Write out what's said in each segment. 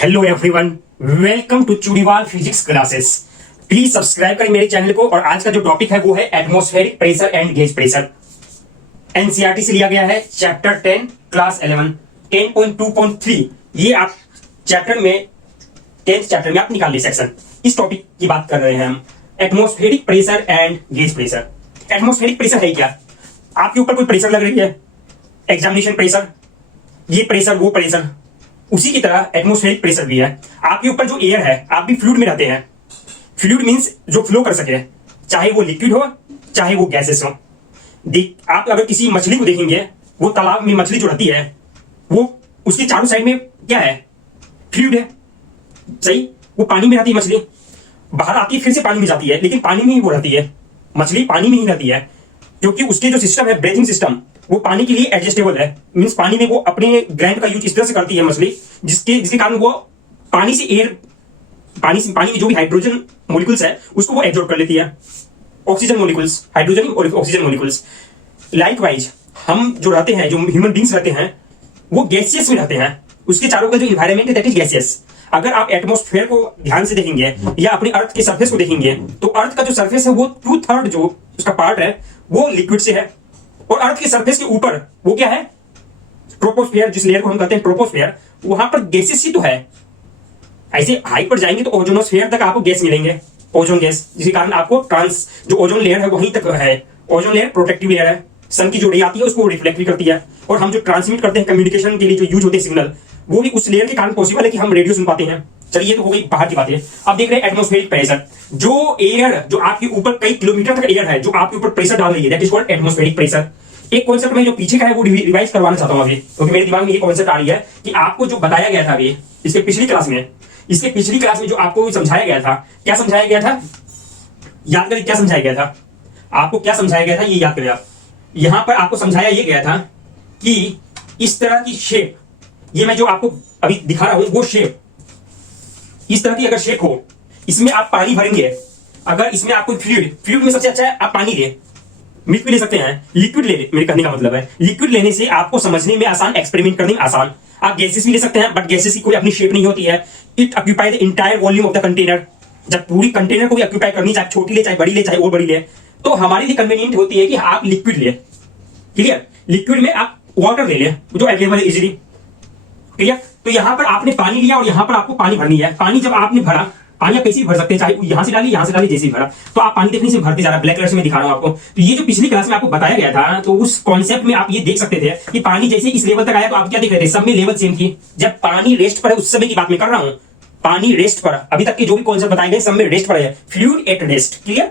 Hello everyone, welcome to Chudiwal physics classes. Please subscribe करें मेरे channel को। और आज का जो टॉपिक है वो है atmospheric pressure and gauge pressure. NCERT से लिया गया है, चैप्टर 10 क्लास 11 10.2.3। ये आप चैप्टर में 10th चैप्टर में आप निकाल ली सेक्शन। इस टॉपिक की बात कर रहे हैं हम, atmospheric pressure and gauge pressure. Atmospheric pressure है क्या? आपके ऊपर कोई प्रेशर लग रही है, एग्जामिनेशन प्रेशर, ये प्रेशर वो प्रेशर, उसी की तरह एटमॉस्फेरिक प्रेशर भी है। आपके ऊपर जो एयर है, आप भी फ्लूइड में रहते हैं। फ्लूइड मींस जो फ्लो कर सके, चाहे वो लिक्विड हो चाहे वो गैसेस हो। आप अगर किसी मछली को देखेंगे, वो तालाब में मछली जो रहती है, वो उसके चारों साइड में क्या है? फ्लूइड है, सही। वो पानी में रहती है, मछली बाहर आती है फिर से पानी में जाती है, लेकिन पानी में ही वो रहती है। मछली पानी में ही रहती है क्योंकि उसके जो सिस्टम है, ब्रीथिंग सिस्टम, वो पानी के लिए एडजस्टेबल है। मींस पानी में वो अपने ग्लैंड का यूज इस तरह से करती है मछली, जिसके कारण वो पानी से एयर, पानी में जो भी हाइड्रोजन मॉलिक्यूल्स है उसको वो एब्जॉर्ब कर लेती है। ऑक्सीजन मॉलिक्यूल्स, हाइड्रोजन और ऑक्सीजन मॉलिक्यूल्स। लाइकवाइज हम जो रहते हैं, जो ह्यूमन बींग्स रहते हैं, वो गैसियस में रहते हैं। उसके चारों का जो इन्वायरमेंट है दैट इज गैसियस। अगर आप एटमॉस्फेयर को ध्यान से देखेंगे या अपने अर्थ के सरफेस को देखेंगे, तो अर्थ का जो सरफेस है वो 2/3 जो उसका पार्ट है वो लिक्विड से है। और अर्थ के सरफेस के ऊपर वो क्या है? ट्रोपोस्फेयर, जिस लेयर को हम कहते हैं ट्रोपोस्फेयर, वहां पर गैसेस ही तो है। ऐसे हाई पर जाएंगे तो ओजोनोस्फेयर तक आपको गैस मिलेंगे, ओजोन गैस, जिसके कारण आपको जो ओजोन लेयर है वहीं तक है। ओजोन लेयर प्रोटेक्टिव लेयर है, सन की जो रे आती है उसको रिफ्लेक्ट भी करती है। और हम जो ट्रांसमिट करते हैं कम्युनिकेशन के लिए जो यूज होते हैं सिग्नल, वो भी उस लेयर के कारण पॉसिबल है कि हम रेडियो सुन पाते हैं। चलिए, तो हो गई बाहर की बातें। अब देख रहे हैं एटमॉस्फेरिक प्रेशर। जो एयर जो आपके ऊपर कई किलोमीटर तक एयर है जो आपके ऊपर प्रेशर डाल रही है, that is called atmospheric pressure. एक कॉन्सेप्ट में जो पीछे का है वो रिवाइज करवाना चाहता हूं अभी, क्योंकि मेरे दिमाग में ये कॉन्सेप्ट आ रही है कि आपको जो बताया गया था अभी इसके पिछली क्लास में जो आपको समझाया गया था, क्या समझाया गया था? याद करिए, क्या समझाया गया था आपको? क्या समझाया गया था ये याद करिए आप। यहां पर आपको समझाया ये गया था कि इस तरह की शेप, ये मैं जो आपको अभी दिखा रहा हूं वो शेप, इस तरह की अगर शेप हो, इसमें आप पानी भरेंगे। अगर इसमें आपको फ्लूइड में सबसे अच्छा है आप पानी ले, मिल्क भी ले सकते हैं, लिक्विड ले, मेरे कहने का मतलब है लिक्विड लेने से आपको समझने में आसान, एक्सपेरिमेंट करने में आसान। आप गैसेस भी ले सकते हैं, बट गैसेस की कोई अपनी शेप नहीं होती है। It occupy the entire volume of the container. जब पूरी कंटेनर को भी ऑक्यूपाई करनी, चाहे छोटी ले, चाहे बड़ी ले, चाहे और बड़ी ले, तो हमारे लिए कन्वीनियंट होती है कि आप लिक्विड ले। क्लियर? लिक्विड में आप वाटर ले लें जो अवेलेबल है इजीली। क्लियर? तो यहां पर आपने पानी लिया और यहां पर आपको पानी भरनी है। पानी जब आपने भरा, पानी आप कैसे भी भर सकते हैं, चाहे यहां से डालिए, यहां से डालिए, जैसे ही भरा, तो आप पानी देखने से भरते जा रहा है। ब्लैक कलर से मैं दिखा रहा हूं आपको। तो ये जो पिछली क्लास में आपको बताया गया था, तो उस कॉन्सेप्ट में आप ये देख सकते थे कि पानी जैसे इस लेवल तक आया तो आप क्या देख रहे थे? सब में लेवल सेम थी। जब पानी रेस्ट पर है, उस समय की बात मैं कर रहा हूं। पानी रेस्ट पर, अभी तक के जो भी कॉन्सेप्ट बताए गए सब में रेस्ट पर है। Fluid at rest. Clear?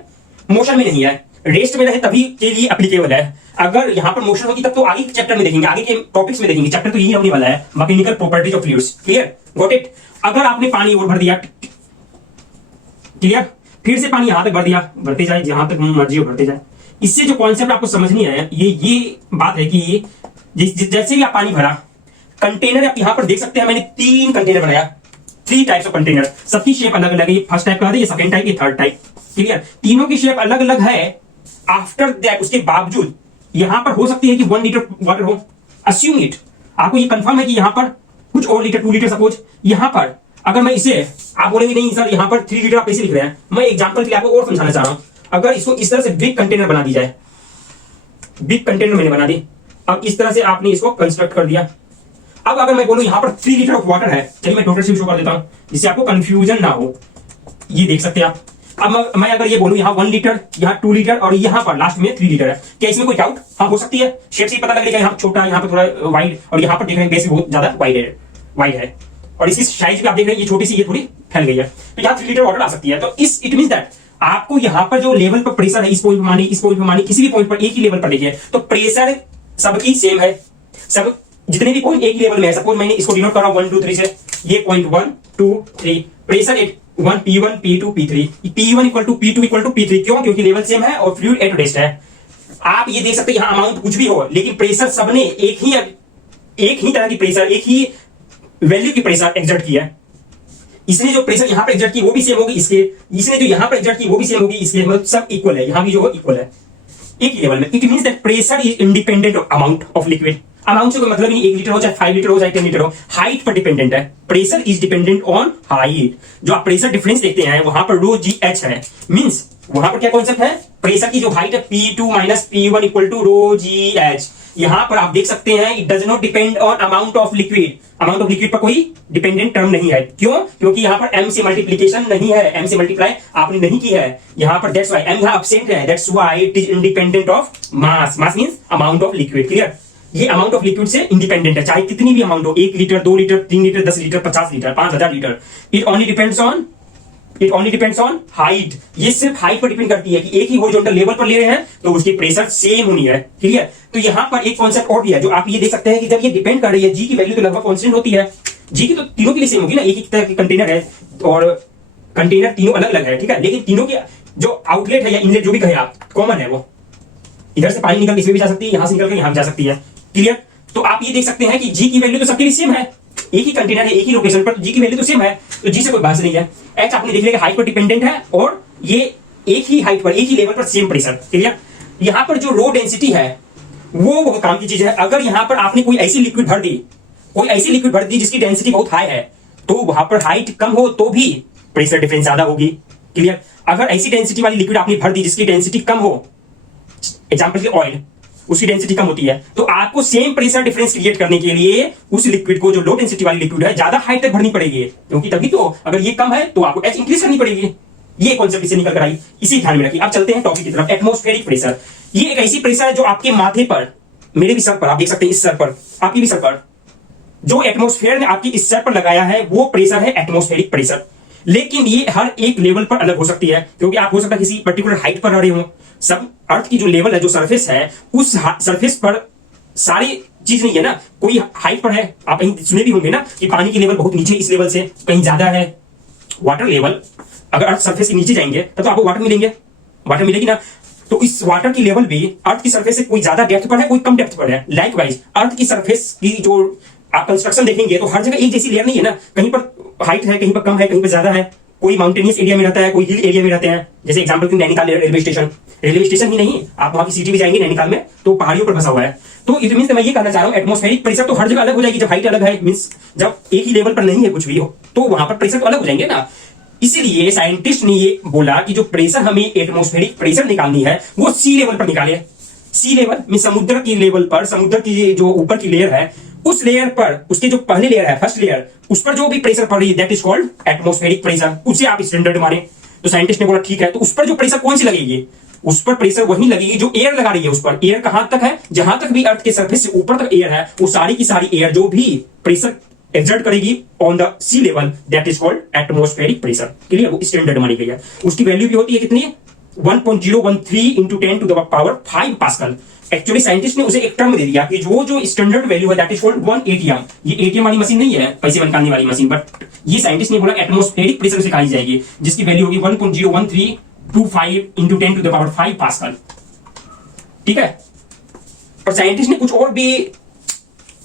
Motion में नहीं है, रेस्ट में रहे तभी के लिए एप्लीकेबल है। अगर यहां पर मोशन होगी तब तो आगे के चैप्टर में देखेंगे, आगे के टॉपिक्स में देखेंगे। चैप्टर तो यही होने वाला है, mechanical properties of fluids. Clear? Got it? अगर आपने पानी और भर दिया, क्लियर, फिर से पानी यहां तक भर दिया, भरते जाए जहां तक मर्जी हो भरते जाए। इससे जो कॉन्सेप्ट आपको समझनी है, ये बात है कि जैसे भी आप पानी भरा, कंटेनर आप यहां पर देख सकते हैं। मैंने 3 कंटेनर बनाया, 3 टाइप्स ऑफ कंटेनर। सबकी शेप अलग अलग है। ये फर्स्ट टाइप का है, ये सेकंड टाइप, ये थर्ड टाइप। क्लियर? तीनों की शेप अलग अलग है। आफ्टर दैट, उसके बावजूद यहां पर हो सकती है कि 1 लीटर वाटर हो। अस्यूम इट, आपको ये कंफर्म है कि यहां पर कुछ और लीटर, 2 लीटर सपोज। यहां पर अगर मैं इसे, आप बोलेंगे नहीं सर यहां पर 3 लीटर आप कैसे लिख रहे हैं, मैं एग्जांपल के लिए आपको और समझाना चाह रहा हूं। अगर इसको इस तरह से बिग कंटेनर बना दी जाए, बिग कंटेनर मैंने बना दी, अब इस तरह से आपने इसको कंस्ट्रक्ट कर दिया। अब अगर मैं बोलूं यहां पर 3 लीटर ऑफ वाटर है, चलिए मैं टोटल शो कर देता हूं जिससे आपको कंफ्यूजन ना हो। ये देख सकते हैं आप। अब मैं अगर ये बोलूं यहाँ 1 लीटर, यहाँ 2 लीटर और यहाँ पर लास्ट में 3 लीटर है, क्या इसमें कोई डाउट? हाँ, हो सकती है। शेप से पता लगेगा, यहाँ छोटा, यहाँ पर थोड़ा वाइड, और यहाँ पर देख रहे हैं बेस भी बहुत ज्यादा वाइड है। और इसकी साइज भी आप देख रहे हैं, ये छोटी सी, ये थोड़ी फैल गई है। तो यहाँ 3 लीटर वाटर आ सकती है। तो इट मीन दैट आपको यहाँ पर जो लेवल पर प्रेशर है, इस पॉइंट पर मानी, किसी भी पॉइंट पर एक ही लेवल पर देखिए, तो प्रेशर सबकी सेम है। सब जितने भी पॉइंट एक ही लेवल में है, सपोज मैंने इसको डिनोट कर रहा हूं 1 2 3 से, ये point 1 2 3, pressure 1 P1 P2 P3, P1 equal to P2 equal to P3। क्यों? क्योंकि लेवल सेम है और फ्लूइड एट रेस्ट है। आप ये देख सकते हैं यहां अमाउंट कुछ भी हो, लेकिन प्रेशर सबने एक ही तरह की प्रेशर, एक ही वैल्यू की प्रेशर एग्जर्ट किया है। इसने जो प्रेशर यहां पर एग्जर्ट की वो भी सेम होगी इसके, इसने जो यहां पर एग्जर्ट की वो भी सेम होगी इसके, मतलब सब इक्वल है। यहां भी जो इक्वल है, एक ही लेवल में। It means that pressure is independent amount of liquid. Amount से कोई मतलब नहीं, 1 लीटर हो चाहे 5 लीटर हो चाहे 10 लीटर हो, हाइट पर डिपेंडेंट है। Pressure is dependent on height. जो आप प्रेशर डिफरेंस देखते हैं वहां पर रो जी एच है, मींस वहां पर क्या कॉन्सेप्ट है, प्रेशर की जो हाइट है P2 minus P1 equal to rho g h. यहां पर आप देख सकते हैं it does not depend on amount of liquid. Amount of liquid पर कोई डिपेंडेंट टर्म नहीं है। क्यों? क्योंकि यहां पर m से मल्टीप्लिकेशन नहीं है, m से मल्टीप्लाई आपने नहीं की है यहां पर, दैट्स व्हाई m यहां एब्सेंट है, that's why it is independent of mass. Mass means amount of liquid. Clear? ये अमाउंट ऑफ लिक्विड से इंडिपेंडेंट है, चाहे कितनी भी अमाउंट हो, 1 litre 2 litre 3 litre 10 litre 50 litre 5000 litre. It only depends on height. ये सिर्फ हाइट पर डिपेंड करती है कि एक ही हॉरिजॉन्टल लेवल पर ले रहे हैं तो उसकी प्रेशर सेम होनी है। ठीक है? तो यहां पर एक कॉन्सेप्ट और भी है जो आप ये देख सकते हैं कि जब ये डिपेंड कर रही है, जी की वैल्यू तो लगभग कांस्टेंट होती है। जी की तो तीनों के लिए सेम होगी ना, एक ही तरह की कंटेनर है और कंटेनर तीनों अलग अलग है। ठीक है? लेकिन तीनों के जो आउटलेट है या इनलेट जो भी कहे आप, कॉमन है। वो इधर से पानी निकल के इसमें भी जा सकती है, यहां से निकल के यहां जा सकती है। क्लियर? तो आप ये देख सकते हैं कि जी की वैल्यू तो सबके लिए सेम है, एक ही कंटेनर है एक ही लोकेशन पर, जी की वैल्यू तो सेम है, तो जी से कोई बात नहीं है। एच आपने देख लिया हाइट पर डिपेंडेंट है और ये एक ही हाइट पर एक ही लेवल पर सेम प्रेशर। क्लियर? यहां पर जो रो डेंसिटी है वो काम की चीज है। अगर यहां पर आपने कोई ऐसी लिक्विड भर दी जिसकी डेंसिटी बहुत हाई है, तो वहां पर हाइट कम हो तो भी प्रेशर डिफरेंस ज्यादा होगी। क्लियर? अगर ऐसी डेंसिटी वाली लिक्विड आपने भर दी जिसकी डेंसिटी कम हो, एग्जाम्पल के ऑयल, उसकी डेंसिटी कम होती है, तो आपको सेम प्रेशर डिफरेंस क्रिएट करने के लिए उस लिक्विड को, जो लो डेंसिटी वाली लिक्विड है, ज्यादा हाइट तक भरनी पड़ेगी, क्योंकि तभी तो अगर ये कम है तो आपको एच इंक्रीज करनी पड़ेगी। ये कॉन्सेप्ट इससे निकल कर आई, इसी ध्यान में रखिए। अब चलते हैं टॉपिक की तरफ, एटमॉस्फेरिक प्रेशर। ये एक ऐसी प्रेशर है जो आपके माथे पर, मेरे भी सर पर, आप देख सकते हैं इस सर पर, आपकी भी सर पर, जो एटमॉस्फेयर ने आपकी इस सर पर लगाया है वो प्रेशर है एटमॉस्फेरिक प्रेशर। लेकिन ये हर एक लेवल पर अलग हो सकती है, क्योंकि आप हो सकता है किसी पर्टिकुलर हाइट पर रह रहे हो। सब अर्थ की जो लेवल है, जो सरफेस है, उस सरफेस पर सारी चीज नहीं है ना, कोई हाइट पर है। आप कहीं सुने भी होंगे ना कि पानी की लेवल बहुत नीचे, इस लेवल से कहीं ज्यादा है वाटर लेवल। अगर अर्थ सरफेस के नीचे जाएंगे तब तो आपको वाटर मिलेगी ना। तो इस वाटर की लेवल भी अर्थ की सरफेस से कोई ज्यादा डेप्थ पर है, कोई कम डेप्थ पर है। लाइकवाइज अर्थ की सरफेस की जो आप कंस्ट्रक्शन देखेंगे तो हर जगह एक जैसी लेयर नहीं है ना, कहीं पर हाइट है, कहीं पर कम है, कहीं पर ज्यादा है। कोई माउंटेनियस एरिया में रहता है, कोई हिल एरिया में रहते हैं। जैसे एग्जांपल की नैनीताल रेलवे स्टेशन ही नहीं, आप वहां की सिटी भी जाएंगे नैनीताल में तो पहाड़ियों पर बसा हुआ है। तो इट मींस मैं ये कहना चाह रहा हूं, एटमॉस्फेरिक प्रेशर तो हर जगह अलग हो जाएगी। जब हाइट अलग है, मींस जब एक ही लेवल पर नहीं है कुछ भी हो, तो वहां पर प्रेशर तो अलग हो जाएंगे ना। इसीलिए साइंटिस्ट ने ये बोला कि जो प्रेशर हमें एटमॉस्फेरिक प्रेशर निकालनी है वो सी लेवल पर निकाले। सी लेवल मींस समुद्र की लेवल पर, समुद्र की जो ऊपर की लेयर है, उस लेयर पर, उसके जो पहले लेयर है, फर्स्ट लेयर, उस पर जो भी प्रेशर पड़ रही है that is called atmospheric pressure. उसे आप स्टैंडर्ड माने। तो साइंटिस्ट ने बोला ठीक है, तो उस पर जो प्रेशर कौन सी लगेगी? उस पर प्रेशर वही लगेगी जो एयर लगा रही है उस पर। एयर कहां तक है? जहां तक भी अर्थ के सरफेस से ऊपर तक एयर है, वो सारी की सारी एयर जो भी प्रेशर एक्सर्ट करेगी on the sea level that is called atmospheric pressure. Clear? वो स्टैंडर्ड मानी गई है। उसकी वैल्यू भी होती है कितनी? 1.013 into 10 to the power 5 pascal. Actually scientist ने उसे एक टर्म दे दिया कि जो स्टैंडर्ड वैल्यू है दैट इज कॉल्ड 1 एटीएम। ये एटीएम वाली मशीन नहीं है, पैसे निकालने वाली मशीन, बट ये साइंटिस्ट ने बोला एटमॉस्फेरिक प्रेशर से कही जाएगी, जिसकी वैल्यू होगी 1.01325 into 10 to the power 5 pascal. ठीक है? और साइंटिस्ट ने कुछ और भी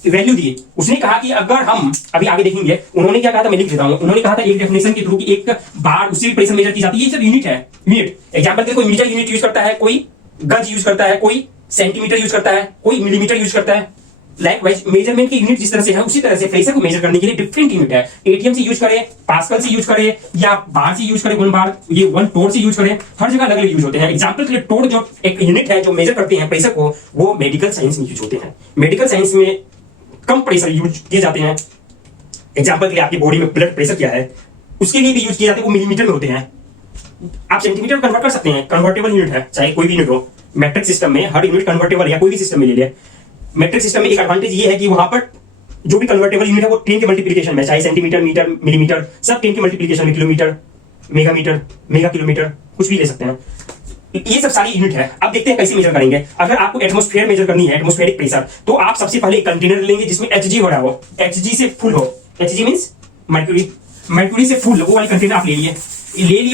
वैल्यू दी। उसने कहा कि अगर हम अभी आगे देखेंगे, उन्होंने क्या कहा था मैं लिख देता हूं। उन्होंने कहा था एक डेफिनेशन के थ्रू कि एक बार उससे भी प्रेशर मेजर की जाती है। ये सब यूनिट है, यूनिट। एग्जांपल के कोई मीटर यूनिट यूज करता है, कोई गज यूज करता है, कोई सेंटीमीटर यूज करता है, कोई मिलीमीटर यूज करता है। लाइकवाइज मेजरमेंट की यूनिट जिस तरह से है उसी तरह से प्रेशर को मेजर करने के लिए डिफरेंट यूनिट है। एटीएम से यूज करें, पास्कल से यूज करें, या बार से यूज करें, 1 बार, ये 1 टोर से यूज करें, हर जगह अलग अलग यूज होते हैं। एग्जांपल के लिए टोर जो एक यूनिट है जो मेजर करते हैं प्रेशर को, वो मेडिकल साइंस में यूज होते हैं। मेडिकल साइंस में कम प्रेशर यूज किए जाते हैं। एग्जांपल के लिए आपकी बॉडी में ब्लड प्रेशर क्या है उसके लिए भी यूज किए जाते हैं, वो मिलीमीटर में होते हैं। आप सेंटीमीटर कन्वर्ट कर सकते हैं, कन्वर्टेबल यूनिट है, चाहे कोई भी यूनिट हो। मैट्रिक सिस्टम में हर यूनिट कन्वर्टेबल, या कोई भी सिस्टम में ले लिया। मैट्रिक सिस्टम में एक एडवांटेज ये है कि वहां पर जो भी कन्वर्टेबल यूनिट है वो 10 के मल्टीप्लिकेशन में, चाहे सेंटीमीटर, मीटर, मिलीमीटर, सब 10 के मल्टीप्लिकेशन में, किलोमीटर, मेगामीटर, मेगा किलोमीटर, कुछ भी ले सकते हैं। ये सब सारी यूनिट है। अब देखते हैं कैसे मेजर करेंगे। अगर आपको एटमॉस्फेयर मेजर करनी है, एटमॉस्फेरिक प्रेशर, तो आप सबसे पहले एक कंटेनर लेंगे जिसमें Hg हो रहा हो, Hg से फुल हो। Hg मींस मर्क्यूरी, मर्क्यूरी से फुल वो वाली कंटेनर आप ले लिए।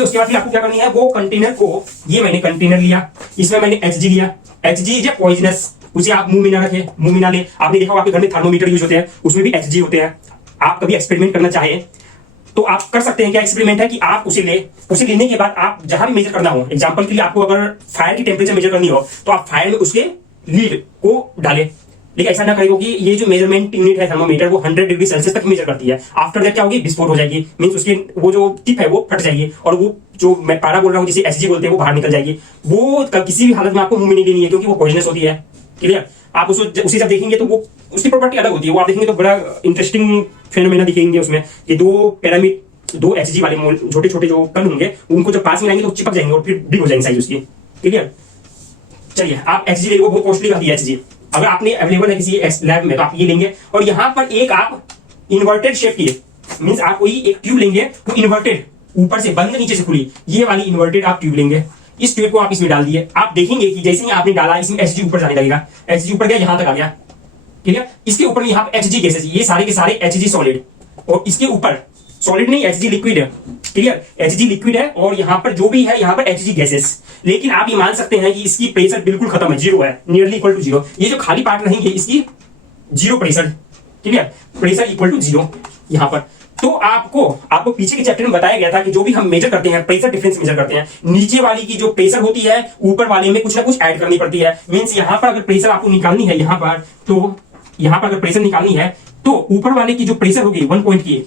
उसके बाद फिर आपको क्या करनी है, वो कंटेनर को, ये मैंने कंटेनर लिया, इसमें मैंने Hg लिया। Hg इज पॉइजनस, उसे आप मुंह में ना रखें, मुंह में ना ले। आपने देखा होगा आपके घर में थर्मोमीटर यूज होते हैं, उसमें भी Hg होते हैं। आप कभी एक्सपेरिमेंट करना चाहे तो आप कर सकते हैं। क्या एक्सपेरिमेंट है कि आप उसे लेने के बाद आप जहां भी मेजर करना हो, एग्जांपल के लिए आपको अगर फायर की टेंपरेचर मेजर करनी हो तो आप फायर में उसके लीड को डालें। लेकिन ऐसा ना करेगा कि ये जो मेजरमेंट यूनिट है थर्मोमीटर वो 100 डिग्री सेल्सियस तक मेजर करती है। आफ्टर दैट क्या होगी, विस्फोट हो जाएगी, मींस उसकी वो जो टिप है वो फट जाएगी और वो जो मैं पारा बोल रहा हूँ जिसे एचजी बोलते हैं वो बाहर निकल जाएगी। वो किसी भी हालत में आपको मुंह में नहीं लेनी है क्योंकि वो पॉइजनस होती है। क्लियर? आप उसको उसी जब देखेंगे तो वो उसकी प्रॉपर्टी अलग होती है। वो आप देखेंगे तो बड़ा इंटरेस्टिंग फेनोमेना दिखेंगे उसमें कि दो एचजी वाले छोटे छोटे जो कण होंगे उनको जब पास में आएंगे तो चिपक जाएंगे और फिर बिग हो जाएंगे साइज उसकी। क्लियर? चलिए, आप एचजी ले, वो बहुत कॉस्टली का दिया एचजी। अगर आपने अवेलेबल है किसी लैब में तो आप ये लेंगे और यहाँ पर एक आप इन्वर्टेड शेप की, मींस आप कोई एक ट्यूब लेंगे वो इन्वर्टेड, ऊपर से बंद नीचे से खुली, ये वाली इन्वर्टेड आप ट्यूब लेंगे। इस ट्यूब को आप इसमें डाल दिए, आप देखेंगे कि जैसे ही आपने डाला इसमें एचजी ऊपर जाने लगेगा। एचजी ऊपर गया, यहां तक आ गया। क्लियर? इसके ऊपर यहाँ पे एचजी गैसेस, ये सारे के सारे एचजी सॉलिड, और इसके ऊपर सॉलिड नहीं, एचजी लिक्विड है। क्लियर? एचजी लिक्विड है और यहाँ पर जो भी है यहाँ पर एचजी गैसेस। लेकिन आप ये मान सकते हैं कि इसकी प्रेशर बिल्कुल खत्म है, जीरो है, नियरली इक्वल टू जीरो। ये जो खाली पार्ट रहेंगे इसकी zero pressure. Clear? Pressure equal to zero यहाँ पर। तो आपको पीछे के चैप्टर में बताया गया था कि जो भी हम मेजर करते हैं, प्रेशर डिफरेंस मेजर करते हैं, नीचे वाली की जो प्रेशर होती है ऊपर वाले में कुछ ना कुछ ऐड करनी पड़ती है। मींस यहाँ पर अगर प्रेशर आपको निकालनी है यहाँ पर, तो यहाँ पर अगर प्रेशर निकालनी है तो ऊपर वाले की जो प्रेशर होगी 1 पॉइंट की,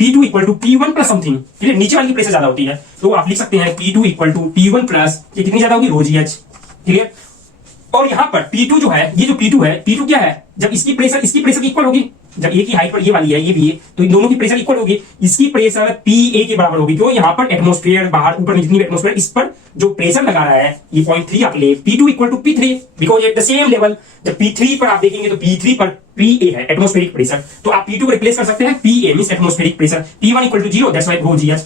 P2 equal to P1 plus something. Clear? नीचे वाली की प्रेशर ज्यादा होती है तो आप लिख सकते हैं P2 equal to P1 plus, ये कितनी ज्यादा होगी, ρgh। क्लियर? और यहाँ पर P2 जो है, ये जो P2 है, P2 क्या है, जब इसकी प्रेशर की इक्वल होगी, जब एक ही हाइट पर ये वाली है ये भी है तो इन दोनों की प्रेशर इक्वल होगी, इसकी प्रेशर PA के बराबर होगी। क्यों? यहाँ पर एटमॉस्फेयर बाहर ऊपर में जितनी भी एटमॉस्फेयर, इस पर जो प्रेशर लगा रहा है ये 0.3 आप ले, P2 equal to P3 because at the same level. जब P3 पर आप देखेंगे तो P3 पर PA है एटमॉस्फेरिक प्रेशर, तो आप P2 को रिप्लेस कर सकते हैं PA means atmospheric pressure, P1 equal to 0 that's why ρgh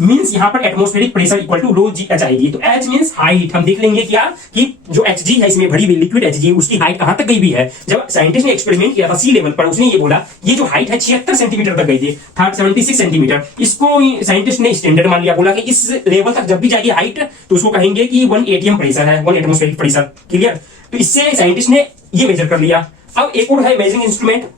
means यहाँ पर atmospheric pressure equal to ρgh आएगी। तो H मींस हाइट। हम देख लेंगे क्या कि जो Hg है इसमें भरी हुई लिक्विड Hg उसकी हाइट कहां तक गई हुई है। जब साइंटिस्ट ने एक्सपेरिमेंट किया था सी लेवल पर, उसने ये बोला ये जो हाइट है 76 सेंटीमीटर तक गई थी, 76 सेंटीमीटर। इसको साइंटिस्ट ने स्टैंडर्ड मान लिया, बोला कि इस लेवल तक जब भी जाएगी हाइट तो उसको कहेंगे कि 1 ATM प्रेशर है, 1 एटमॉस्फेरिक प्रेशर। क्लियर? तो इससे साइंटिस्ट ने ये मेजर कर लिया। अब एक और है मेजरिंग इंस्ट्रूमेंट।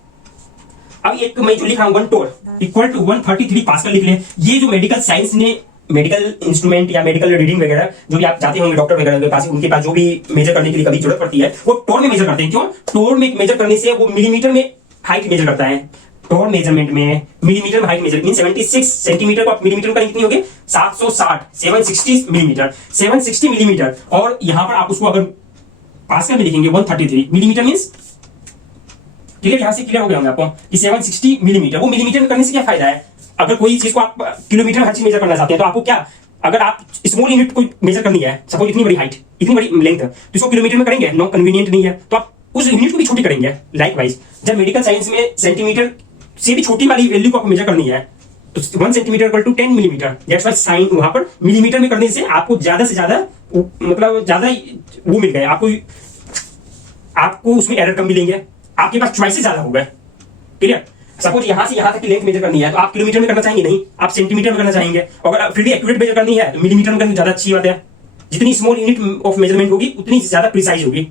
अब एक मैं जो लिखा हूं 1 टोर इक्वल टू 133 पास्कल लिख ले। ये जो मेडिकल साइंस ने मेडिकल इंस्ट्रूमेंट या मेडिकल रीडिंग वगैरह जो भी आप जाते होंगे डॉक्टर वगैरह के पास, उनके पास जो भी मेजर करने के लिए कभी जरूरत पड़ती है वो टोर में मेजर करते हैं। क्यों? टोर में मेजर करने से वो मिलीमीटर में हाइट मेजर करता है। टोर मेजरमेंट में मिलीमीटर में हाइट मेजर मीन 76 सेंटीमीटर को आप मिलीमीटर का कितनी होगी, 760 मिलीमीटर, 760 मिलीमीटर। और यहां पर आप उसको अगर पास्कल में लिखेंगे 133 मिलीमीटर मींस, क्लियर? यहां से क्लियर हो गया होगा आपको कि 760 मिलीमीटर। वो मिलीमीटर में करने से क्या फायदा है? अगर कोई चीज को आप किलोमीटर में हर चीज मेजर करना चाहते हैं तो आपको क्या, अगर आप स्मॉल यूनिट को मेजर करनी है, सपोज इतनी बड़ी हाइट, इतनी बड़ी लेंथ, तो इसको किलोमीटर में करेंगे, नो कन्वीनियंट नहीं है, तो आप उस यूनिट को भी छोटी करेंगे। लाइकवाइज जब मेडिकल साइंस में सेंटीमीटर से भी छोटी वाली वैल्यू को आपको मेजर करनी है तो 1 centimetre equal to 10 millimetre, that's why sign वहां पर मिलीमीटर में करने से आपको ज्यादा से ज्यादा मतलब ज्यादा वो मिल गया आपको उसमें एरर कम मिलेंगे, आपके पास चॉइसेस ज्यादा हो गए। क्लियर? सपोज यहां से यहां तक की लेंथ मेजर करनी है तो आप किलोमीटर में करना चाहेंगे नहीं, आप सेंटीमीटर में करना चाहेंगे। अगर फिर भी एक्यूरेट मेजर करनी है तो मिलीमीटर में करनी ज्यादा अच्छी बात है। जितनी स्मॉल यूनिट ऑफ मेजरमेंट होगी उतनी ज्यादा प्रिसाइज होगी।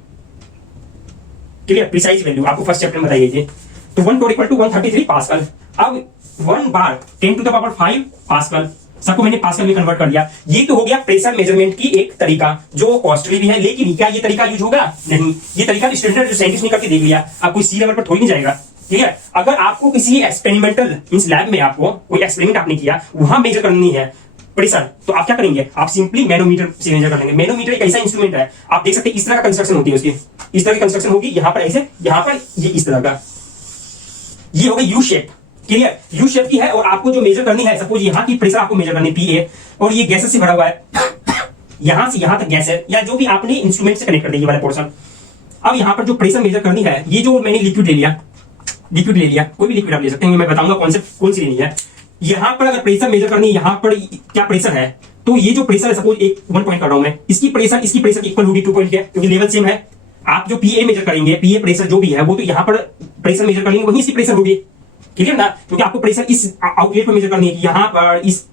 क्लियर? प्रिसाइज वैल्यू आपको फर्स्ट चैप्टर में बताई गई थी। तो 1 टोर इक्वल टू 133 पास्कल। अब 1 बार 10 टू द पावर 5 पास्कल, सबको मैंने पास्कल में कन्वर्ट कर दिया। ये तो हो गया प्रेशर मेजरमेंट की एक तरीका जो कॉस्टली भी है, लेकिन क्या ये तरीका यूज होगा? नहीं। ये तरीका स्टैंडर्ड जो साइंटिस्ट ने करके देख लिया, आप कोई सी लेवल पर थोड़ी नहीं जाएगा। ठीक है? अगर आपको किसी एक्सपेरिमेंटल मींस लैब में आपको कोई एक्सपेरिमेंट आपने किया, वहां मेजर करनी है प्रेशर, तो आप क्या करेंगे? आप सिंपली मैनोमीटर से मेजर कर लेंगे। मैनोमीटर एक ऐसा इंस्ट्रूमेंट है, आप देख सकते हैं इस तरह का कंस्ट्रक्शन होती है उसकी, इस तरह की कंस्ट्रक्शन होगी, यहां पर ऐसे, यहां पर ये इस तरह का, ये होगा U shape. Clear? U shape की है और आपको जो मेजर करनी है, सपोज यहां की प्रेशर आपको मेजर करनी PA और ये गैसेस से भरा हुआ है, यहां से यहां तक गैस है या जो भी आपने इंस्ट्रूमेंट से कनेक्ट कर दिया वाला पोर्शन। अब यहां पर जो प्रेशर मेजर करनी है, ये जो मैंने लिक्विड ले लिया, कोई भी लिक्विड आप ले सकते हैं, मैं बताऊंगा कॉन्सेप्ट कौन सी लेनी है। यहां पर अगर प्रेशर मेजर करनी है, यहां पर क्या प्रेशर है, तो ये जो प्रेशर है सपोज 1 पॉइंट कर रहा हूं मैं, इसकी प्रेशर इक्वल होगी 2 पॉइंट के, क्योंकि लेवल सेम है। आप जो PA मेजर करेंगे, PA प्रेशर जो भी है वो तो यहां पर प्रेशर मेजर करेंगे वहीं इसकी प्रेशर होगी। क्लियर ना? क्योंकि आपको प्रेशर इस आउटलेट पर मेजर करनी है कि यहां पर इस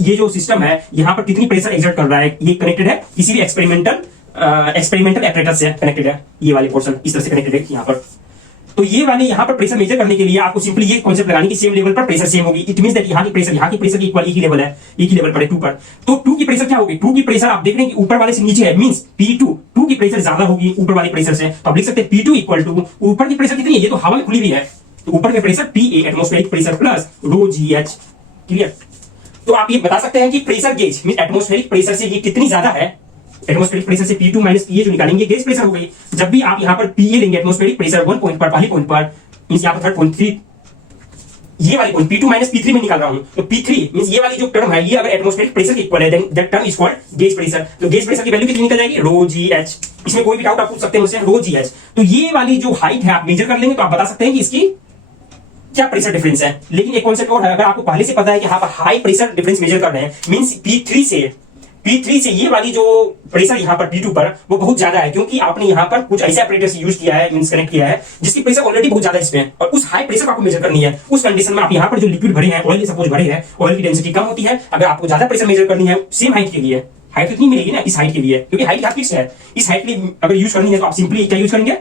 ये जो सिस्टम है यहां पर कितनी प्रेशर एक्सर्ट कर रहा है। ये कनेक्टेड है किसी भी एक्सपेरिमेंटल एपरेटस से कनेक्टेड है, ये वाले पोर्शन इस तरह से कनेक्टेड है यहां पर। तो ये वाले यहाँ पर प्रेशर मेजर करने के लिए आपको सिंपली ये कॉन्सेप्ट लगाने की सेम लेवल पर प्रेशर सेम होगी। इट मींस दैट यहाँ की प्रेशर की इक्वल एक ही लेवल है, एक ही लेवल पर है 2 पर। तो 2 की प्रेशर क्या होगी? 2 की प्रेशर आप देख रहे हैं कि ऊपर वाले से नीचे है, मींस P2, 2 की प्रेशर ज्यादा होगी ऊपर वाले प्रेशर से। तो आप लिख सकते हैं P2 इक्वल टू ऊपर की प्रेशर कितनी है, ये तो हवा में खुली हुई है, तो ऊपर का pressure PA atmospheric pressure plus रो GH। क्लियर? तो आप ये बता सकते हैं कि pressure gauge means atmospheric pressure से ये कितनी ज्यादा है। एटमॉस्फेरिक प्रेशर से P2 माइनस PA जो निकालेंगे गेज प्रेशर हो गई। जब भी आप यहाँ पर PA लेंगे एटमॉस्फेरिक प्रेशर 1 पॉइंट पर, पहली पॉइंट पर, मींस यहाँ पर थर्ड पॉइंट 3, ये वाली पॉइंट P2 माइनस P3 में निकाल रहा हूं, तो P3 मींस ये वाली जो टर्म है ये अगर एटमॉस्फेरिक प्रेशर के इक्वल है then that term is called gauge pressure. तो गेज प्रेशर की वैल्यू कितनी निकल जाएगी? रो GH। इसमें कोई भी डाउट आप पूछ सकते हैं मुझसे, रो GH। तो ये वाली जो हाइट है आप मेजर कर लेंगे तो आप बता सकते हैं कि इसकी क्या प्रेशर डिफरेंस है। लेकिन एक कॉन्सेप्ट और है, अगर आपको पहले से पता है कि यहाँ पर हाई प्रेशर डिफरेंस मेजर कर रहे हैं, मींस P3 से ये वाली जो प्रेशर यहाँ पर P2 पर वो बहुत ज्यादा है, क्योंकि आपने यहाँ पर कुछ ऐसे ऑपरेटर्स यूज किया है, मींस कनेक्ट किया है जिसकी प्रेशर ऑलरेडी बहुत ज्यादा इसमें है, और उस हाई प्रेशर को आपको मेजर करनी है। उस कंडीशन में आप यहाँ पर जो लिक्विड भरे हैं, ऑयल सपोज भरे हैं, ऑयल की डेंसिटी कम होती है। अगर आपको ज्यादा प्रेशर मेजर करनी है सेम हाइट के लिए, हाइट कितनी मिलेगी ना इस हाइट के लिए, क्योंकि हाइट यहाँ फिक्स है, इस हाइट के लिए अगर यूज करनी है तो आप सिंपली क्या यूज करेंगे?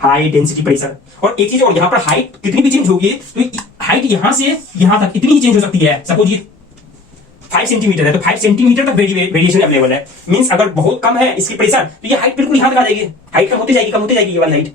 High density pressure. और एक चीज और, यहाँ पर हाइट कितनी भी चेंज होगी तो हाइट यहां से यहां तक इतनी ही चेंज हो सकती है। सपोज ये 5 सेंटीमीटर है तो 5 सेंटीमीटर तक वेरिएशन अवेलेबल है। मींस अगर बहुत कम है इसकी प्रेशर तो ये हाइट बिल्कुल यहां तक आ जाएगी, हाइट कम होती जाएगी ये वाली हाइट।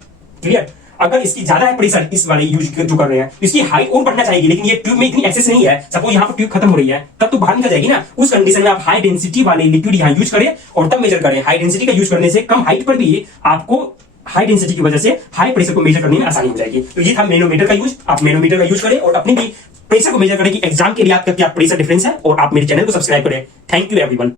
क्लियर? अगर इसकी ज्यादा है प्रेशर इस वाले यूज जो कर रहे हैं तो इसकी हाइट और बढ़ना चाहिए, लेकिन ये ट्यूब में इतनी एक्सेस नहीं है। सपोज यहाँ पर ट्यूब खत्म हो रही है तब तो बाहर निकल जाएगी ना। उस कंडीशन में आप हाई डेंसिटी वाले लिक्विड यहाँ यूज करें और तब मेजर करें। हाई डेंसिटी का यूज करने से कम हाइट पर भी आपको हाई डेंसिटी की वजह से हाई प्रेशर को मेजर करने में आसानी हो जाएगी। तो ये था मैनोमीटर का यूज। आप मैनोमीटर का यूज करें और अपने भी प्रेशर को मेजर करें कि एग्जाम के लिए आपका क्या प्रेशर डिफरेंस है, और आप मेरे चैनल को सब्सक्राइब करें। Thank you everyone.